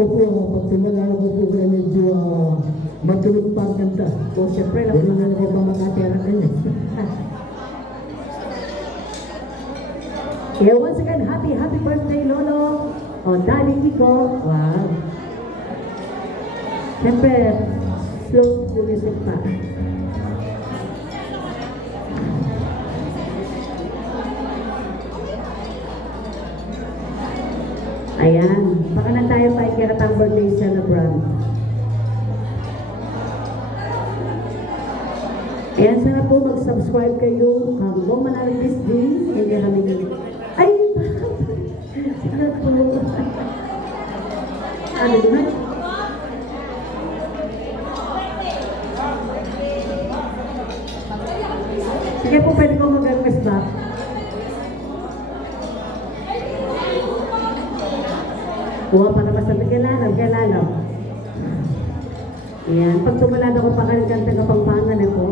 Ako po, pag tumala ko po kaya medyo matulog pa ang kanta. O, siyempre, lang Pero mga hindi ko pa makatira kanya. Yeah, once again, happy birthday, Lolo. O, Daddy Kiko. Wow. Siyempre, slow music pa. Ayan. Baka na tayo pa ikiratang birthday celebrant. Ayan, sana po mag-subscribe kayo. Kung manalitis din, hindi kami ay, sana po. Ano naman? Sige po, pwede ko mag-request back. Kuha pa naman sa kailangan. Ayan, pag tumalad ako pa kanilang tagapangpangan ako.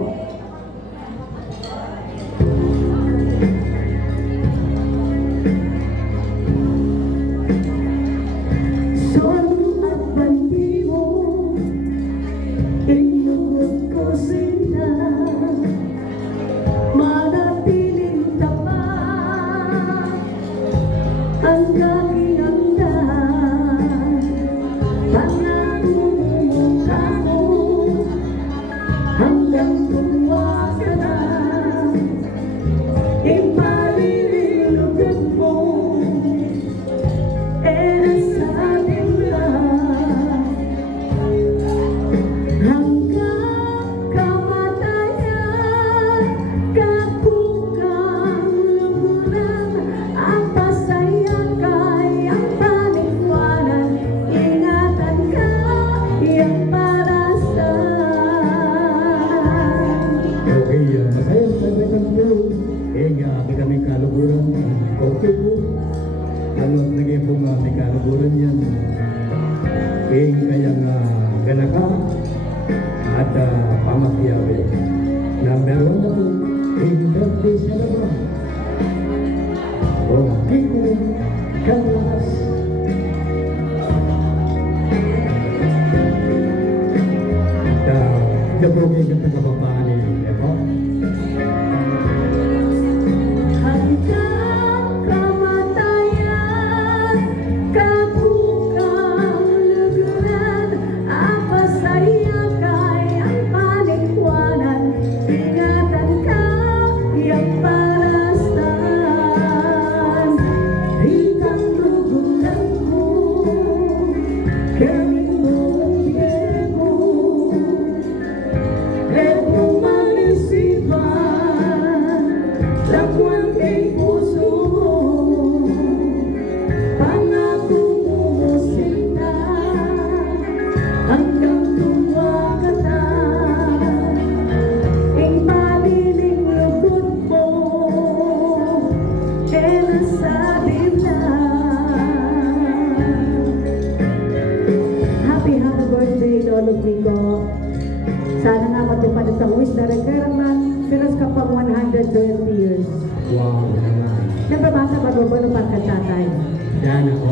Ganaka at Pamakyawe. Number 1 na po, in birthday celebrant. O Kiko Kalakas. At Gabrogay ng tagapapaan ni Epo. Sana nga matupad sa wish na rin. Kaya naman, pinas ka pang 120 years. Wow, naman. Siyempre, basta magubalo pa ka tatay. Yan ako.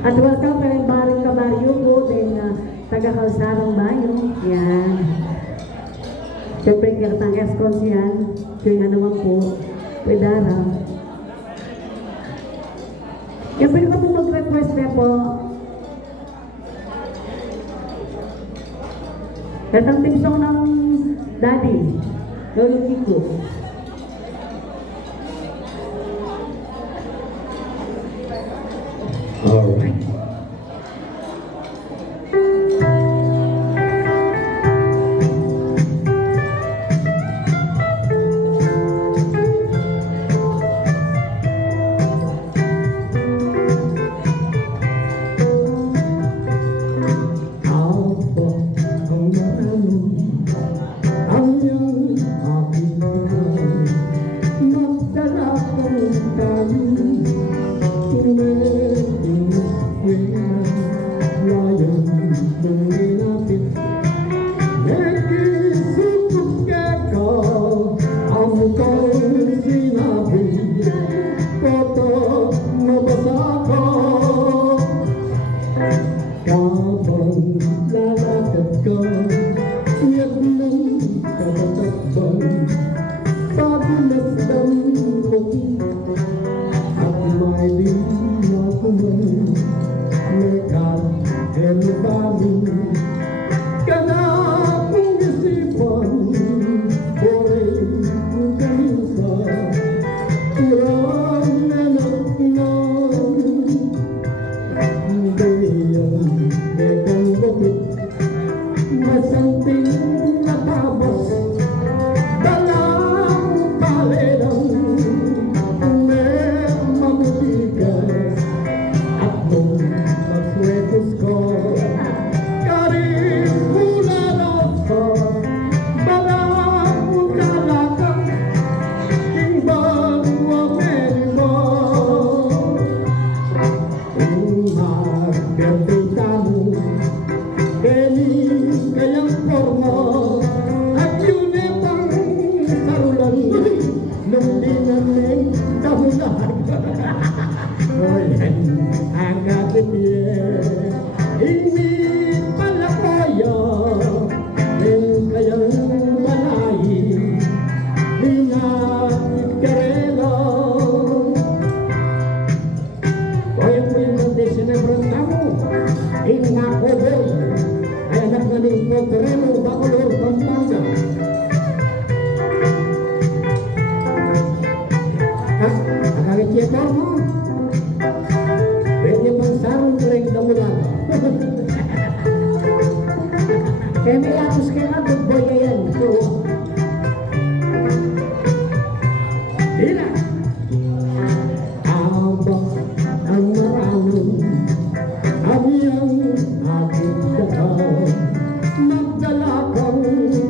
At welcome ka rin Baring Kabaryo po, din taga-Kalsarang Bayo. Yan. Siyempre, kiratang Escons yan. Kaya nga naman po, Pwedara. Yan, pwede ka po mag-request na po. Katang team song ng Daddy, Lolo Kiko. Alright. Ang iyong aking Diyang dekang bukit masanting natabas dalang paledang mamutigas at nung maswetos ko karin mula sa balang kalakang timbang Amerika magkabitamo kini kayang forma at yun pang sarulan nung dinamig kahulaan Oyen ang katipye hindi pala kaya ng kayang malayi Ingat karela Kaya po yung condition ng brantamo Ingat ko boy ay anak na ng Potremo Bacolor, Pampanga Akagit niya po mo Pwede pang sarong tuling damulan Kaya may atos kayo nga, good boy yan. So, Dila Abang ang maraming Amiyang aking dakaw Magdala kang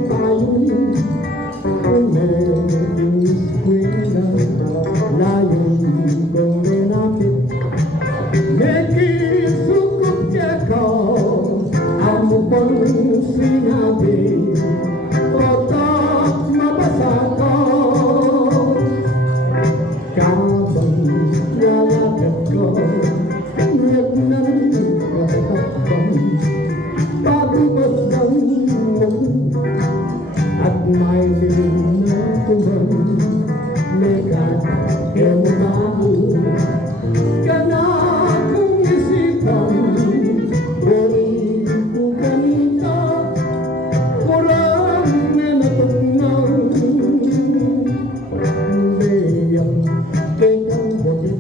payong Umeging eskwela Layon kong linapit Nagisugot ka ko Amo pang sinabi Patak mabasa ko Kabang lalakad ko Ngayat ng katakbang Pagubos ng At may dilim na tuman Mekat kemahu Kana kong isipan Buri ko kanita Kurang nenatugnaw Leyang kekang bodit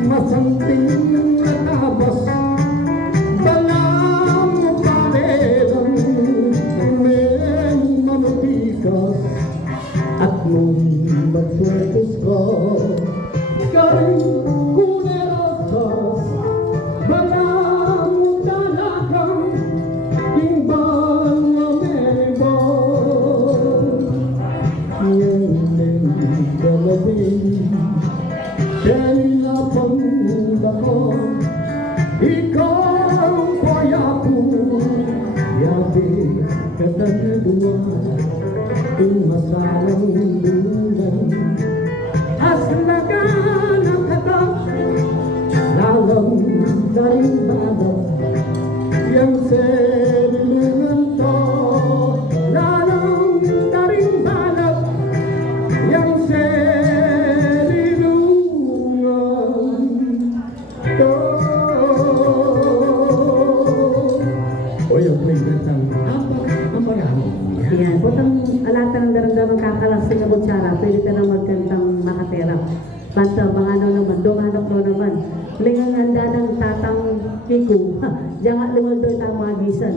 Masanting natabas Balang palelang Men mamutikas At nung magsuetos ko Karing kunerasas Balang talakang Timbang Amerika Ngayon galabing Kaya pangunda ko Ikaw kaya ko Yabi katadua Ing masalang bulan Aslagan ang katak Lalang daring badat Yang serulungan to Lalang daring badat Yang serulungan to O yung may gantang ang marami yan. Butang alata ng daramdaman kakalasing na kutsara, pwede ka na magkantang makatera. Basta mga ano naman, dumanok mo naman. Lingang handa ng tatang Kiko. Diyan nga lumal doon ang mga gisan.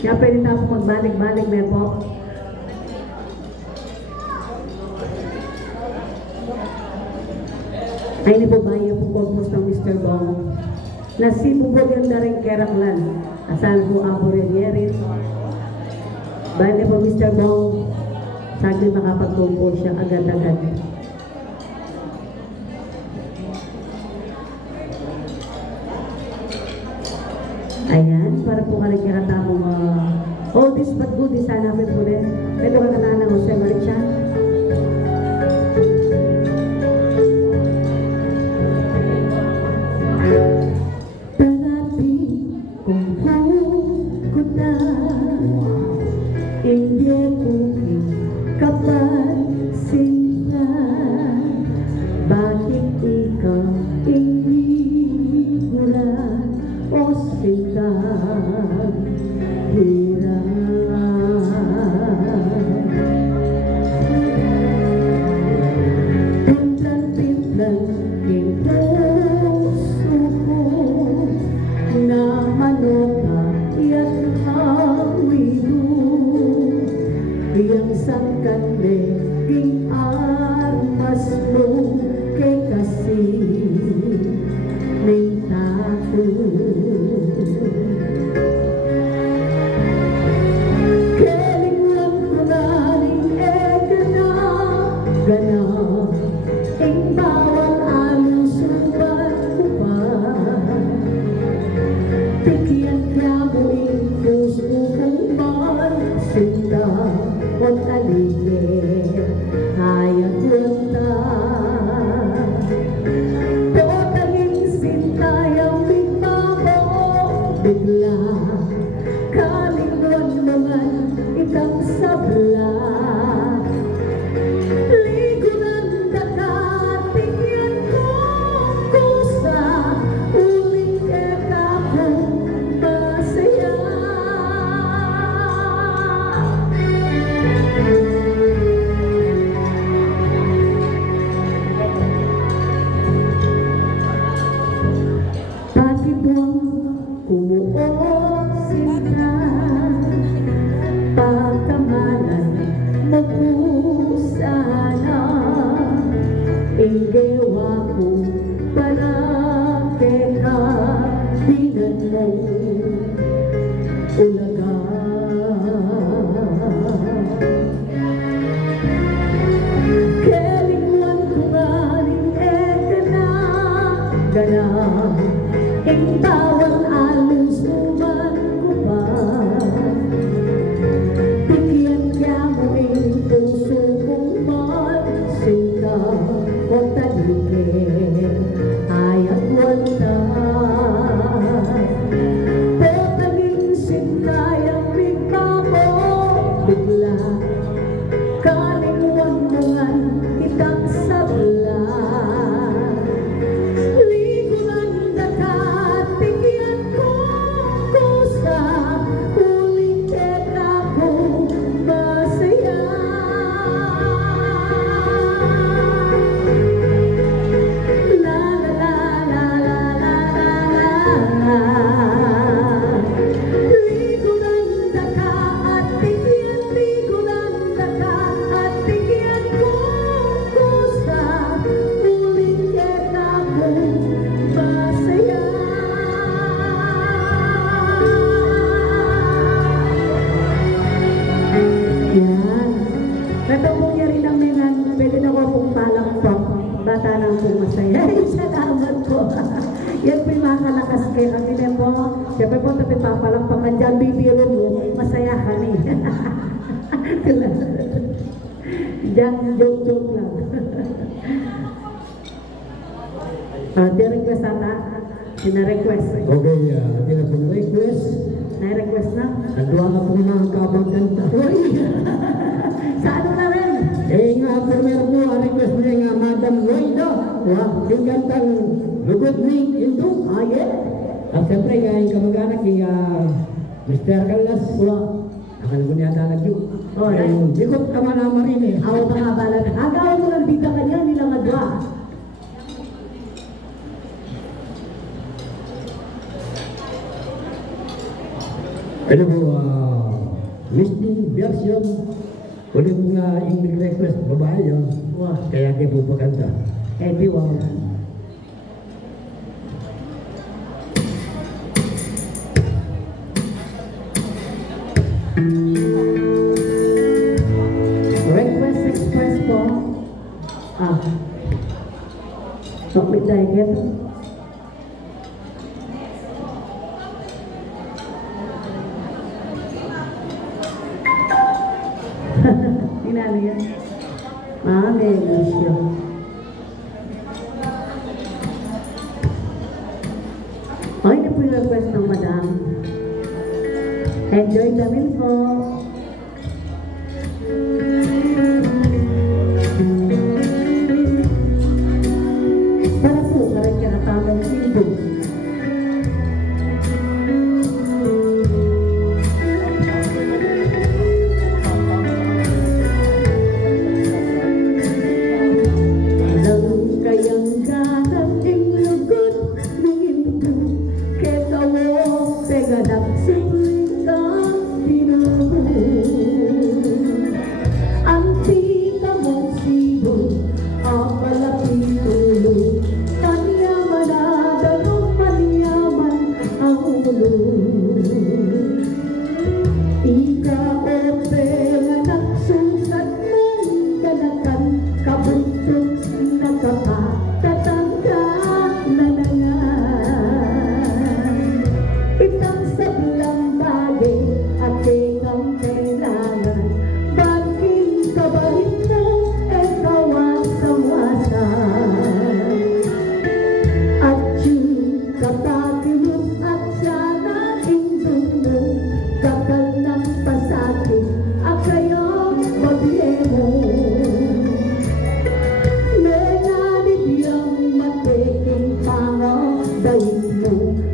Kaya pwede tayo magbalik-balik, may po. Ay ni po ba yung pupurpos ng Mr. Bong? Nasibubog yung daring keraklan. Asan po ang Borelierin? Bale po Mr. Bong, sagli makapagpumpo siya agad-agad. Ayan, para po kalikirata mo oldies but goodies sana namin po rin. Ito ka na ng Jose Maricha. Terapi kung kuda hindi mungkin kapag sinta bakit ikaw hindi gulat o sinta hirap taku. Kelingan kunaling gana, gana, ing bawal alusuban ko pa. Bigyan ka mo ing puso kong sinta at aligid hayag wanta. Totanging sinta yung bigmamo bigla kalingwan naman itang sabla. Ligo ng dakatingin ko kusa uling keta kong masaya. Bakit buwang kumuo sinta pagkamalan mo po sana inggewa ko para keka dinan mo ulaga. Kelingwan ko nga rin gana, gana, ing bawal alusuman ko pa. Bigyan ka mo ing puso kong sinta o taligid hayag wanta. Totanging sinta yung bigmamo bigla kalingwan itang sabla. Ligo ng dakatingin ko kusa uling keta kong masaya. La la la la la la la la. Ligo ng daka at tingin, ligo ng daka at tingin ko kusa uling keta kong masaya. Yan. Katapong niya rin ang menan, pwede na ko pong palakpak, bata lang pong masaya. Salamat po. Yan po yung makalakas kayo. Kasi na po, siyempre po tabi papalakpakan dyan, bibiro mo, masaya ka ni. Diyan, joke lang. Di request ata? Sina-request. Okay, hindi na pong request. Na-request na? Nagduwa ka po mga kabang kanta. Sa ano na rin? Nga, premier po, ang request mo nga, Madam Loida. Yung kantang Lugot ni Indo. Yeah. At siyempre, yung kamag-anak, yung Mr. Callas. Akala ko niya talag yun. Right. Dikot ka manama rin eh. Ako mga balat. Agaw mo lang bida kanya, nila madwa. Ano po, listening version, ulit mo nga yung request, babae yun. Kaya kayo po pagkanta. Wow. Request express po. Topic diet. Tinalo yan. Delisyo. Okay na po yung request ng madam. Enjoy the meal po. Para po, karang kinatamang sibo. Ang palapit ulo, kanya manadalo man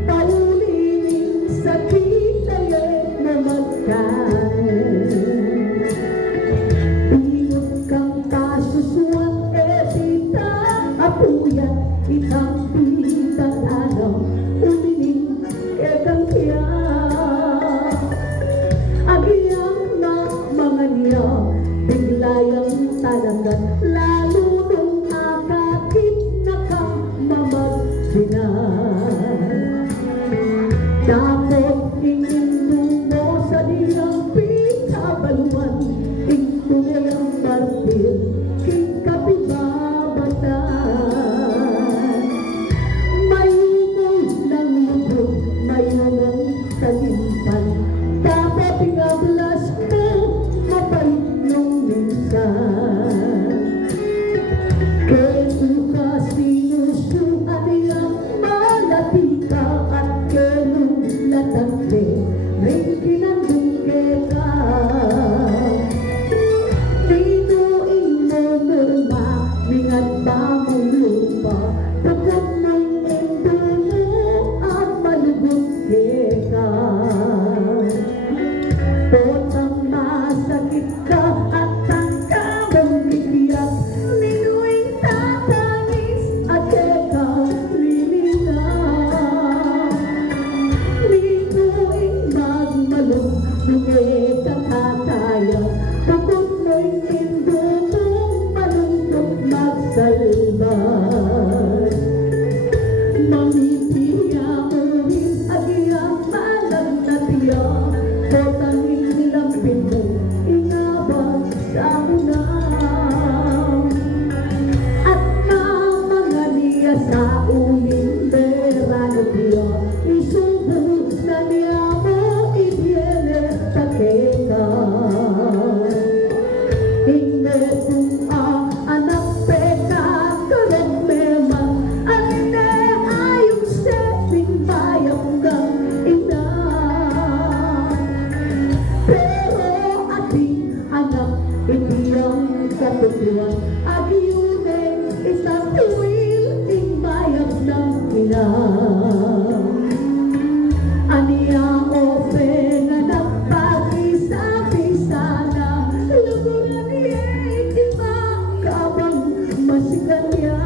paulinin sa kitay na magkano. Pinot kang kasusuan tita, apuyan itang pitang ano, umining kekang kaya. Agiyang na mga niya, biglayang talaga, lalo nung akakit na kang mamagsinan. Dapat ingin mo sa niyang pinabaluan, ito ngayang martir, kikapibabatan. Mayroon ng lubog, mayroon talimpan, dapat pinablas mo, mabalik nung minsan. Kaya ka sinusuan niyang malatika at kelong latagde, rin kinandong ka. Tinuin mo murma, mingat ba mong lupa, pagkat mo'y endo mo at malugot ka. Potang masakit ka at tangka mong iiyak, ninuing tatangis at ikaw lililang. Ninuing magmalong, nungay kakataya, pagod mo'y endo mong malungkot magsalbay. Mamitiya mo rin agiyang malang na tiya, potang inilampin mo, ingabang sa unang. At na mga niya sa uling berano tiya, isubog na niya mo ibyele sa keka. Ingetong anak peka karag memang, ane ayong setting bayang ng ina. Pero ating anak, hindi ang katutuan, agiyunin isang tuwing bayang ng ina. Aniya open anak, pag-isa-isa na, luguran niya itima, kabang masikat niya.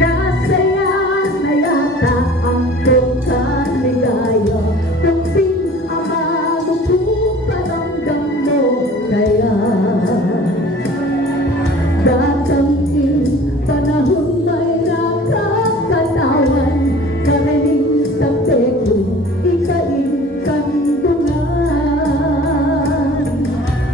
Kasaya na yata ang pagkaligaya, kung pinama mo kung paramdam mo kaya. Datangin panahon may nakakanawan, kaniling sa pekong ikain kandungan.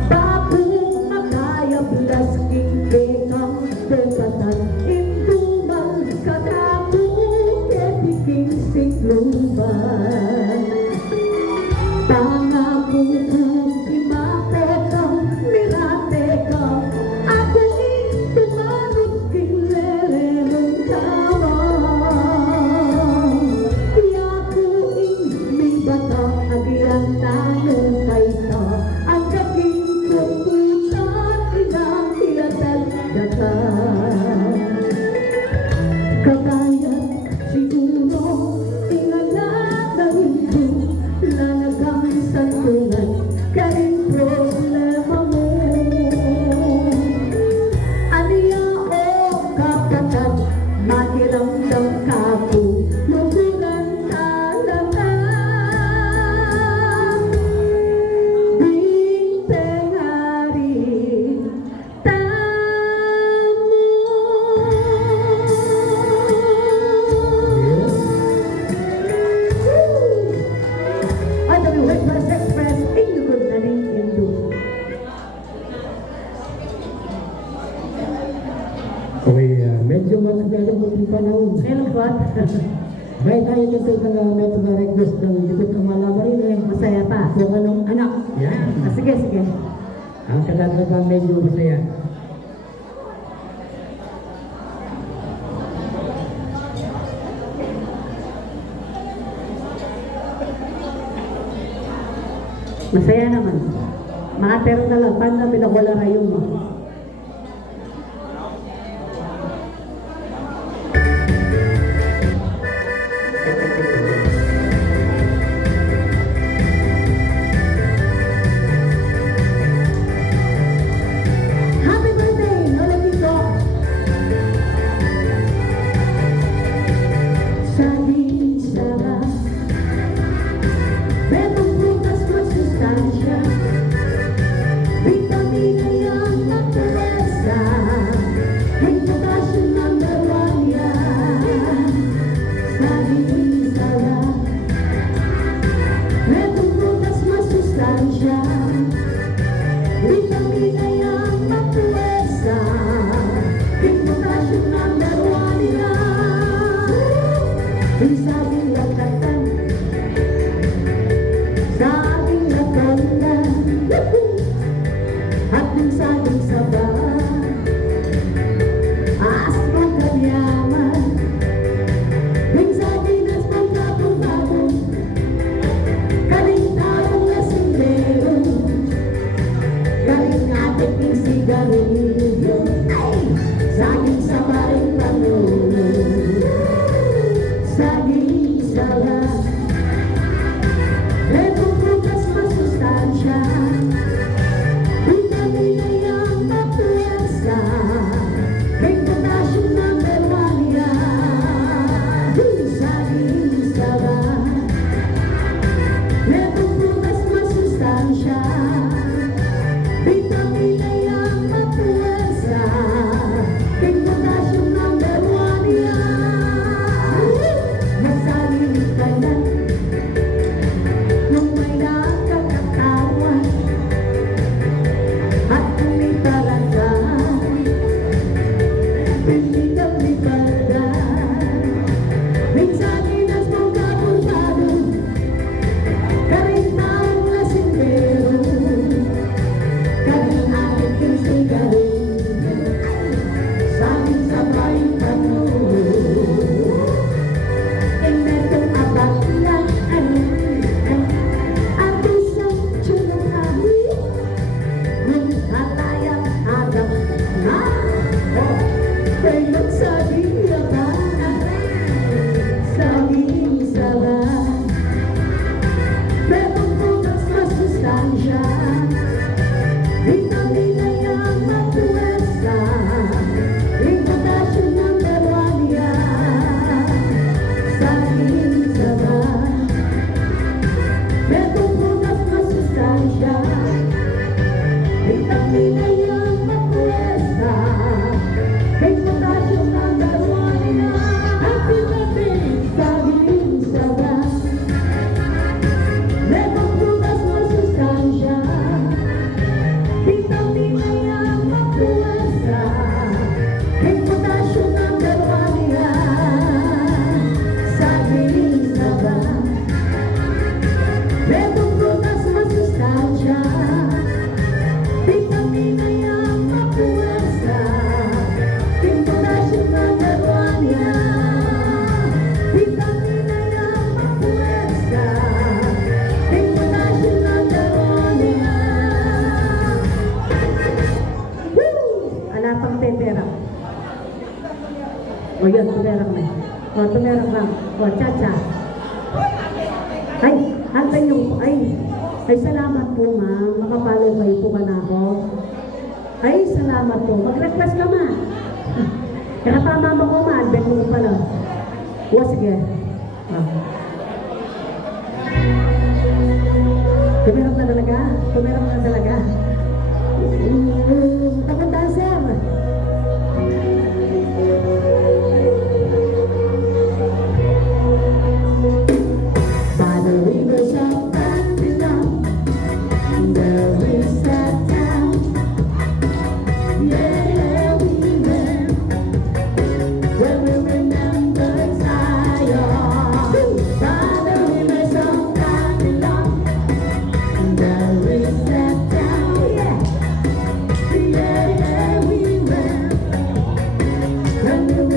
Babong makayablas kikekang pekatan, induman kakapong kepiking sikluban. Pangako kong imapetang mirate ka, ako tumanod kinlelelong tamang. Yako may batang agiyang tanong kaita, ang kaking kukutan inang tiyatag datang. Kabayan siguro, ingalan na hindi, lalagang santungan, karing problema mo. Aniya o kapatid, makiramdam ka po, luguran talaga. Bintengari, ano yung wait for sex friend, inugod na rin indo. Okay, medyo matagal mo yung panahon. Hello, God. May tayo dito sa metro na request ng likod ng malaman rin eh. Masaya pa. Kung anong anak. Yan. Sige, sige. Ang kadagdagan medyo masaya. Masaya naman. Makatero na lang. Paano na pinakula rayon mo? saging sarap. Merong prutas masustansya, vitamina yang naturesa, may potassium number 1 yan. Saging sarap. Merong prutas masustansya, vitamina yang naturesa, may potassium number 1 yan. Yung saging lakatan, saging lakondan, at yung saging saba, asmang kanyaman, yung saging asmang kapong-kapong, kaling-tarong lasindero, kaling atik yung sigarilyo, saging saba rin pangulo, saging saba. Merong prutas masustansya, vitamina yang naturesa, may potassium number 1 yan. Saging saba. Merong prutas masustansya, vitamina yang naturesa, may potassium number 1 yan. Masaging ka na nung may nakakatawan at kung may talaga, hindi ka lipalda. Minsan inas mong kapuntado, karintaong lasindero, karing alit yung sigarilyo, saging sabay pangulo. Inetong abakla, at isang tsunahan, nung halayang agap na, kayo't saging laban, saging saba. Merong prutas masustansya, vitamina yang naturesa, may potassium number 1 yan. Saging saba. Merong prutas masustansya, vitamina yang naturesa, may potassium number 1 yan. Happy birthday, saging saba. Merong prutas masustansya, vitamina yang naturesa, may potassium number 1 yan. Saging saba. Merong prutas masustansya, vitamina yang naturesa, may potassium number 1 yan. Vitamina yang naturesa, may potassium number 1 yan. Woo! Ala pang teterang. O yun, tumerang na. O, tumerang lang. O, cha-cha. Ay, hantay yung, ay, salamat po ma'am. Makapalo kayo po ba na ako? Ay, salamat po. Mag-request ka ma. Kaya pa mama ko ma, albet mo ko pala. O, sige. Tumerang na talaga? Tumerang na talaga? Takot dancer. By the rivers of Babylon, there is that town. Yeah, we went when we remember Zion. By the rivers of Babylon, there is that town. Yeah, yeah, we went when we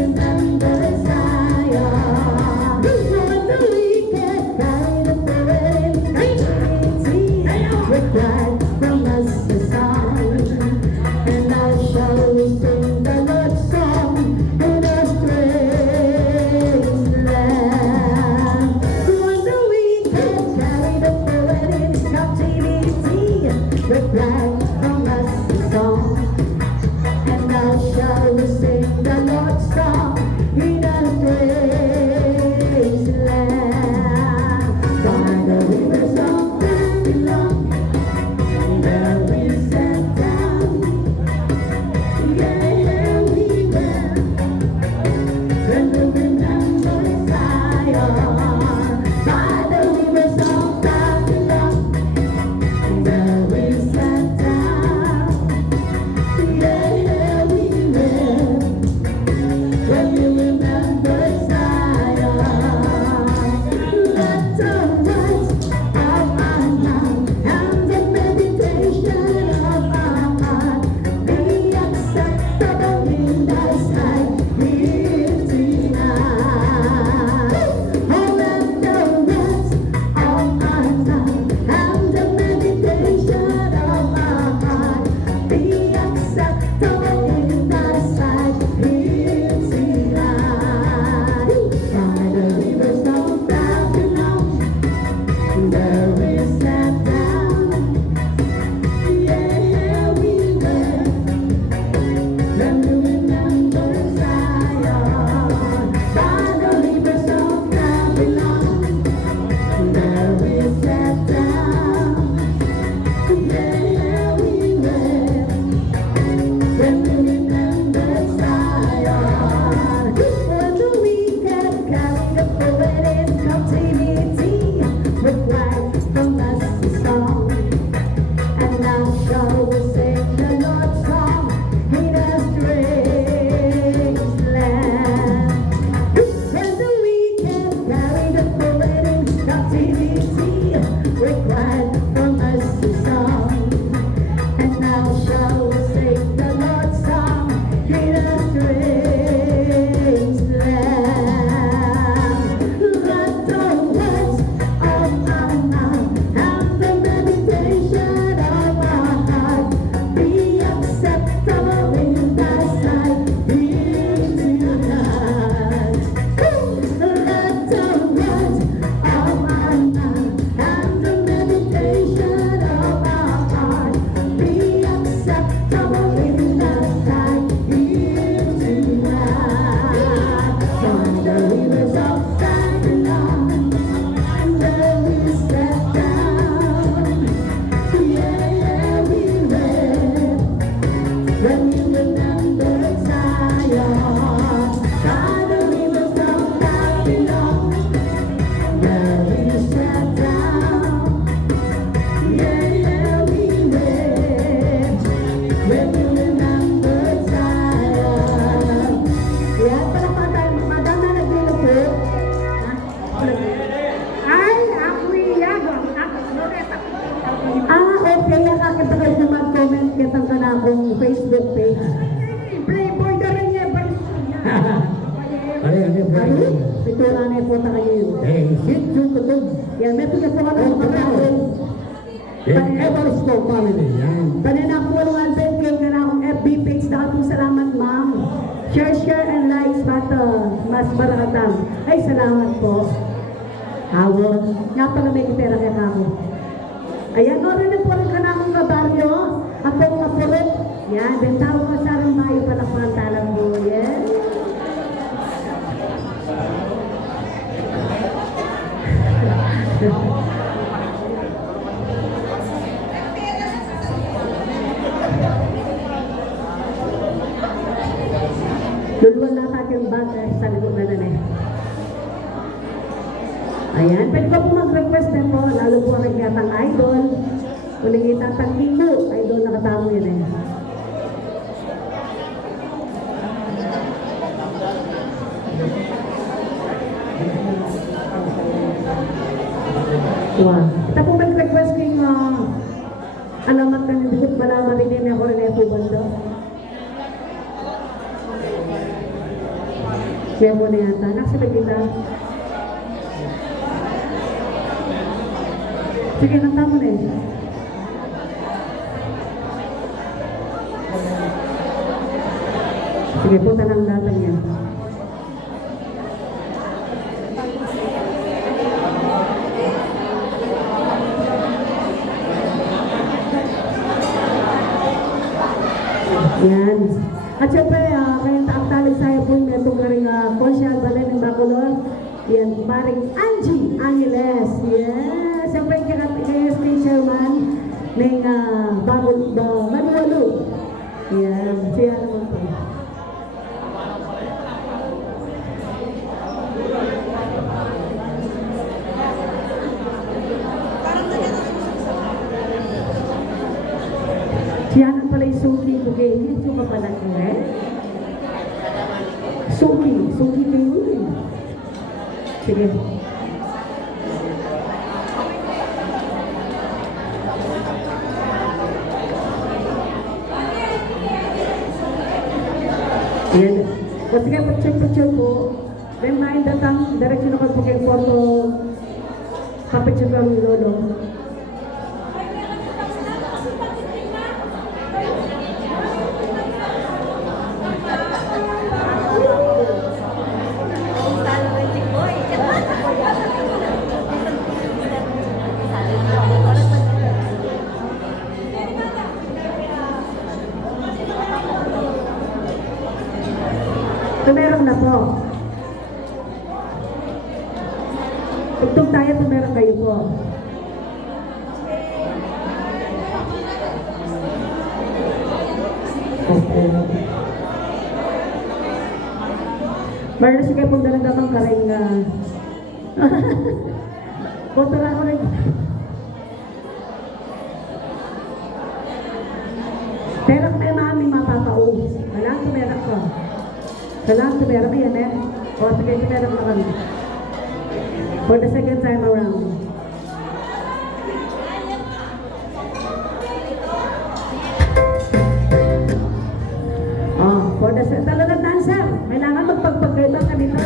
captivity required from us to song. And now shall we sing the Lord's song in a strange land. Let the words of our mouth and the meditation of our heart be acceptable in thy sight. Here tonight. Let the words of our mouth and the meditation of our heart be acceptable in thy sight. Here tonight. From the rivers of Babylon, where we sat down, yeah, we read. When you remember Zion, by the rivers of Babylon, where we sat down, yeah, we read. When you remember Zion. Yan, palakpan tayo. Madam na naglilo po. Ay, ako iyan. Okay. Nakakita kayo na mag-comment kitang ka na akong Facebook page. Playboy na rin niya. Ano, Pitura na po ta kayo. eh, shit, yung kutub. Yan, may pigas po kami ng pagkakas. Eh, Everstorm family, yan. Kanina po nung album kayo ka na akong FB page. Nakapong salamat, ma'am. Share, and likes, bata. Mas barakatang. Ay, salamat po. Hawo. Nga pala may kitera kaya ako. Ayan, orin na po rin ka na akong kabaryo. Ako ang kapurot. Yan, bentawa ka sa arang mayo palakpan talang po. Yan. Luluan na aking bag sa likod na nanay. Ayan, pwede pa po mag-request din po, lalo po ang nagkatang idol. Uling itatang linggo, idol nakatamo yun eh. Wow. Ito po mag-request kayong alamat ka ng bukod malaman rin niya ako rin po banda. Memo na yata. Nakasabay kita. Sige, nanta mo na eh. Sige po, tanang data niya. Yan. At syempre, kayong taak-tali sa'yo po, may itong karing Consyal Balen ng Bacolor. Yan, paring Angie Angeles. Yes. Siyempre, kaya state chairman ng Manualo. Yan. Siya naman po. Siya naman pala yung Suki. Okay, hindi ko pa pala eh. Suki kayo eh. Sige. Yan. O sige, pag-check po. Then, main datang, direksyon ako po kayong photo. Kapag-check ang lolo. Tumerong na po. Tugtog tayo, tumerong kayo po. Okay. Meron na siya pong dalang-damang karing Foto na ako rin. Pero kung may mami mapapao. Walang tumerong ko. Walang tumerong yan eh. O sige, tumerong na kami. For the second time around. For the talagang dancer, kailangan magpagpagkaiba ka dito.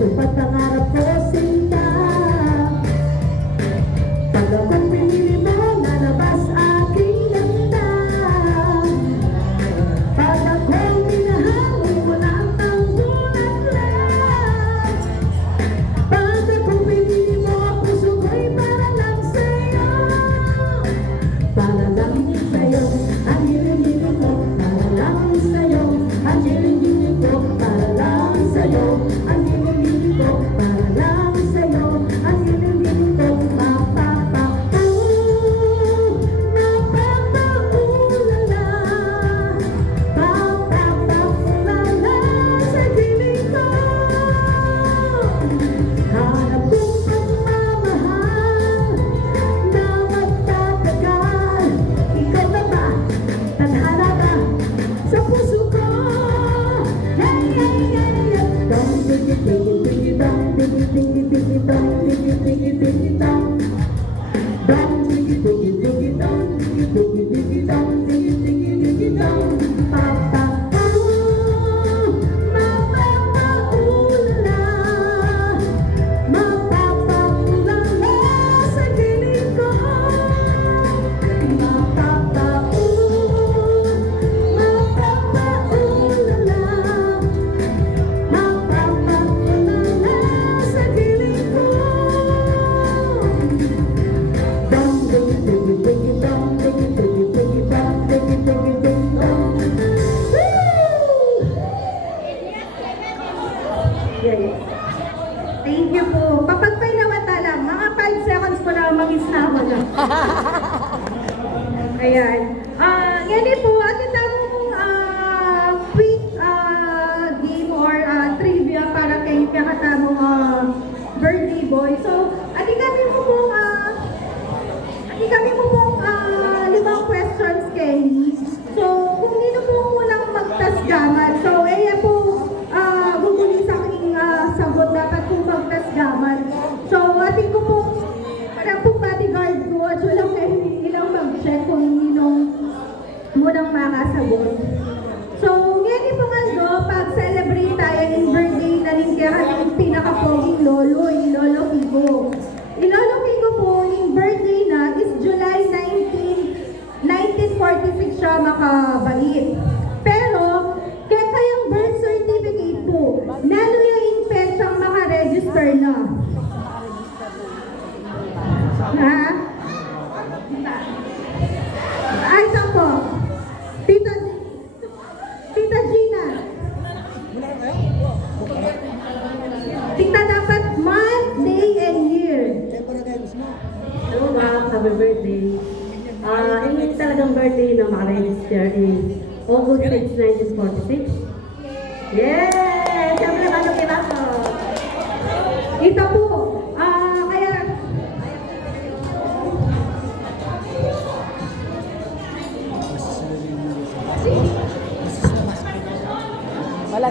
Tupat ang harap ko, sinta. Pag ako'y pinili mo, nalabas aking ganda. Pag ako'y minahal, wala ang bulaklak. Pag ako'y pinili mo, puso ko'y para lang sa'yo. Para lang sa'yo, ang hiling-hiling ko. Para lang sa'yo, ang hiling-hiling ko. Para lang sa'yo, ang hiling-hiling ko. Para lang sa'yo, ang hiling-hiling ko. Mapapaulala, mapapaulala sa piling ko. Hanap kong pagmamahal na magtatagal. Ikaw na ba? Tadhana ba? Sa puso ko. Hey, hey, hey, hey. Dong, digi, digi, digi, dong, digi, digi, digi, dong, digi, digi, digi, dong. Dong, digi, digi, digi, dong, digi, digi, digi, dong, digi, digi, digi, dong. Mapapaulala, mapapaulala sa piling ko. Mapapaulala, mapapaulala sa piling ko. Dong, digi, digi, digi, dong, digi, digi, digi, dong, digi, digi, digi, dong. Woo! Yes. Thank you po. Papagpay na mata lang. Mga 5 seconds po lang mag-is na ako lang. Ayan. Yan po. At itong quick game or trivia para kay kakatamong birthday boy. So, ati kami mo pong 5 questions, Kelly. So, kung nino po unang magtasgaman. So, ayan po, guguling sa aking sagot dapat kung magtasgaman. So, ating ko po, parang pong bodyguard ko, at wala kayo ilang mag-check kung ninong munang makasagot. So, ngayon po nga pag-celebrate tayo ng birthday na rin kaya yung pinaka-poging lolo, yung Lolo Figo. Yung Lolo Figo po, yung birthday na is July 1946 siya makabait. Pero, kaya kayang birth certificate po, lalo yung petsang makaregister na. Ha? Ay, ito po. Tita Gina. Tita dapat month, day, and year. Hello ma'am, happy birthday. Yung talagang birthday na makaregister is August 6, 1946. Yes! Siyempre naman ang kinaso. Ito po. Kaya... Wala,